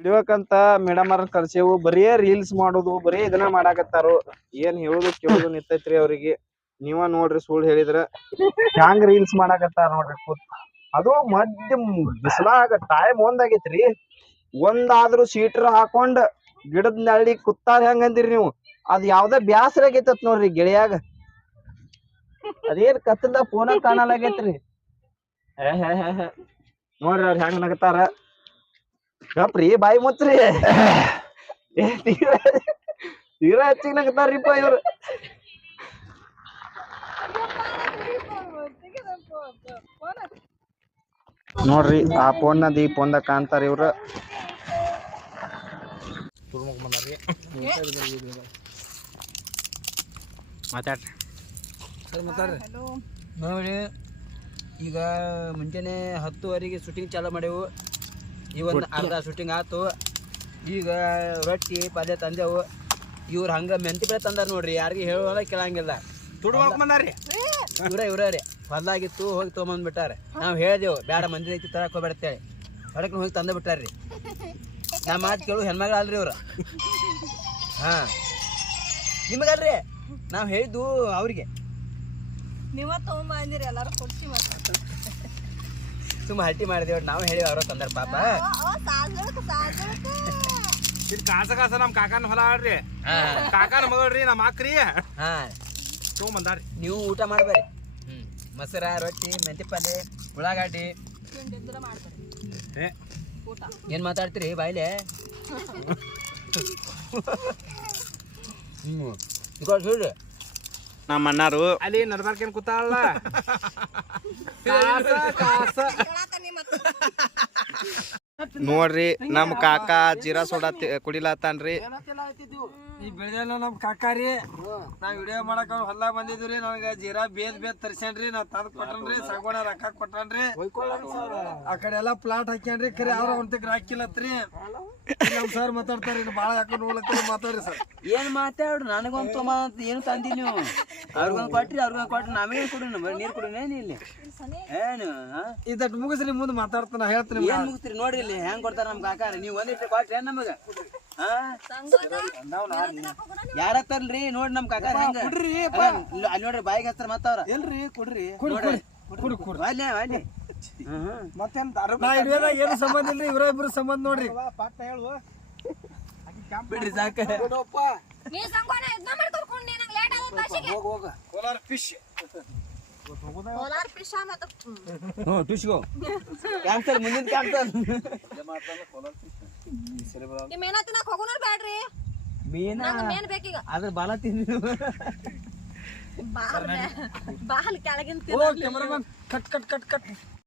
ಹಿಡಿಬೇಕಂತ madam ಅವ್ರ ಕರ್ಸೇವು ಬರೀ reels ಮಾಡೋದು ಬರೀ ಇದನ್ನ ಮಾಡಾಕತ್ತಾರು ಏನ್ ಹೇಳುದು ಕೇಳುದು ನಿಂತೈತ್ರಿ ಅವ್ರಿಗೆ ನೀವ ನೋಡ್ರಿ ಸುಳ್ಳು ಹೇಳಿದ್ರ ಹ್ಯಾಂಗ್ ರೀಲ್ಸ್ ಮಾಡಾಕತ್ತಾರ ನೋಡ್ರಿ ಅದು ಮಧ್ಯ ಬಿಸಿಲಾಗ ಟೈಮ್ ಒಂದಾಗೈತ್ರಿ ಒಂದಾದ್ರೂ ಸೀಟರ್ ಹಾಕೊಂಡ್ ಗಿಡದ ನಳ್ಳಿ ಕುತ್ತಾರ ಹೆಂಗಂದಿರಿ ನೀವು ಅದ್ ಯಾವ್ದ ಬ್ಯಾಸರ ಆಗೈತತ್ ನೋಡ್ರಿ ಗೆಳೆಯಾಗ ಅದೇನ್ ಕತ್ತಲ್ದ ಫೋನ ಕಾಣಲಾಗೈತ್ರಿ ನೋಡ್ರಿ ಅವ್ರ ಹೆಂಗ್ ನಗತಾರ ಗಪ್ರಿ ಬಾಯಿ ಮುಚ್ಚ್ರಿ ತೀರಾ ಹೆಚ್ಚಿಗೆ ನಗತಾರ್ರಿಪ್ಪ ಇವ್ರು ನೋಡ್ರಿ ಆ ಫೋನ್ ನದಿ ಫೋನ್ದಾಗ ಕಾಣ್ತಾರ ಇವ್ರು ಮಾತಾಡ್ರಿ ನೋಡಿ ಈಗ ಮುಂಜಾನೆ 10:00 ಶೂಟಿಂಗ್ ಚಾಲೂ ಮಾಡೇವು ಈ ಒಂದು ಅರ್ಧ ಶೂಟಿಂಗ್ ಆತು ಈಗ ರೊಟ್ಟಿ ಪಲ್ಯ ತಂದೆವು ಇವ್ರು ಹಂಗ ಮೆಂತಿ ಬೆಳೆ ತಂದಾರ ನೋಡ್ರಿ ಯಾರಿಗೆ ಹೇಳೋಲ್ಲ ಕೇಳಂಗಿಲ್ಲ ಇವ್ರೇ ರೀ ಹೊಲ್ದಾಗಿತ್ತು ಹೋಗಿ ತೊಗೊಂಬಂದ್ಬಿಟ್ಟಾರೆ ನಾವು ಹೇಳ್ದೇವು ಬೇಡ ಮಂದಿ ಐತಿ ತರಕ್ ಹೋಗ್ಬೇಡತ್ತೇಳಿ ಹೊರಕ್ಕೆ ಹೋಗಿ ತಂದು ಬಿಟ್ಟಾರ್ರಿ ನಾ ಮಾತು ಕೇಳು ಹೆಣ್ಮಗಳ ಅಲ್ರಿ ಇವ್ರು ಹಾ ನಿಮಗಲ್ರಿ ನಾವು ಹೇಳಿದ್ದು ಅವ್ರಿಗೆ ನೀವ ತಗೊಂಬಂದಿರಿ ಎಲ್ಲಾರು ಕೊಡ್ಸಿ ಸುಮ್ಮ ಹಟ್ಟಿ ಮಾಡಿದೇವ್ ನಾವು ಹೇಳಿ ಅವ್ರ ತಂದಾರ ಪಾಪ ಕಾಸ ಕಾಸ ನಮ್ ಕಾಕನ ಹೊಲ ಆಡ್ರಿ ಕಾಕನ ಮಗಳ್ರಿ ನಮ್ಮ ಅಕ್ರಿ ಹಾ ತಗೊಂಬಂದಾರ್ರಿ ನೀವು ಊಟ ಮಾಡ್ಬೇರಿ ಮೊಸರ ರೊಟ್ಟಿ ಮೆಂತಿ ಪಲ್ಯ ಉಳ್ಳಾಗಡ್ಡಿ ಏನ್ ಮಾತಾಡ್ತೀರಿ ಬಾಯ್ಲೆ ಹೇಳ್ರಿ ನಮ್ಮ ಅಣ್ಣಾರು ಅಲ್ಲಿ ನಡ್ಬಾರ್ಕೇನ್ ಕೂತಾಳ ನೋಡ್ರಿ ನಮ್ ಕಾಕ ಜೀರಾ ಸೋಡಾ ಕುಡಿಲತ್ತಾನ್ರಿ ಈ ಬೆಳೆದ ನಮ್ ಕಾಕಾರಿ ನಾವ್ ವಿಡಿಯೋ ಮಾಡಕ್ ಹೊಲ ಬಂದಿದ್ರಿ ನನಗ ಜೀರಾ ಬೇದ್ ತರ್ಸ್ಯಾನ್ರಿ ನಾವ್ ತಂದ್ ಕೊಟ್ಟನ್ರಿ ಸಾಗೋಣ ರೊಕ್ಕ ಕೊಟ್ಟನ್ರಿ ಆ ಕಡೆ ಎಲ್ಲಾ ಪ್ಲಾಟ್ ಹಾಕ್ಯಾನ್ರಿ ಖರೆ ಅವ್ರ ಒಂದಕ್ಕೆ ಹಾಕಿಲ್ಲತ್ರಿ ನಮ್ ಸರ್ ಮಾತಾಡ್ತಾರಿ ಬಾಳ ಯಾಕ ನೋಡ್ಲಕ್ಕ ಮಾತಾಡ್ರಿ ಸರ್ ಏನ್ ಮಾತಾಡ್ರಿ ನನಗೊಂದು ತೊಗೊಂಬ ಏನು ತಂದಿ ನೀವು ಅವ್ರಿಗೊಂದು ಕೊಟ್ರಿ ನಾವೇನ್ ಕೊಡಿ ನೀರ್ ಕೊಡಿ ಇಲ್ಲಿ ಏನು ಇದಟ್ ಮುಗಿಸ್ರಿ ಮುಂದೆ ಮಾತಾಡ್ತಾನ ಹೇಳ್ತೀನಿ ಏನ್ ಮುಗಿಸ್ತೀರಿ ನೋಡ್ರಿ ಇಲ್ಲಿ ಹೆಂಗ್ ಕೊಡ್ತಾರ ನಮ್ ಕಾಕಾರ ನೀವ್ ಒಂದಿಟ್ಟು ಕೊಟ್ರಿ ಏನ್ ನಮಗ ಯಾರತ್ತಾರಲ್ರಿ ನೋಡ್ರಿ ನಮ್ ಕಾಕಾರ ಹೆಂಗ ಅಲ್ಲಿ ನೋಡ್ರಿ ಬಾಯಿಗೆ ಹಚ್ತಾರ ಮತ್ತವ್ರ ಎಲ್ರಿ ಕೊಡ್ರಿ ಅಲ್ಲಿ ಮತ್ತೇನ್ ಏನು ಸಂಬಂಧ ಇಲ್ರಿ ಇವ್ರ ಇಬ್ರು ಸಂಬಂಧ ನೋಡ್ರಿ ಬಿಡ್ರಿ ಸಾಕ ಕೋಲಾರ ಫಿಶ್ ಟುಷ್ಗೋ ಕ್ಯಾನ್ಸರ್ ಮುಂದಿನ ಕ್ಯಾನ್ಸರ್ ಮೀನಾ ಅದ್ರ ಬಾಲ ತಿಂದಿ ಬಾಲ್ ಕೆಳಗಿನ ಕ್ಯಾಮರಾಮನ್ ಕಟ್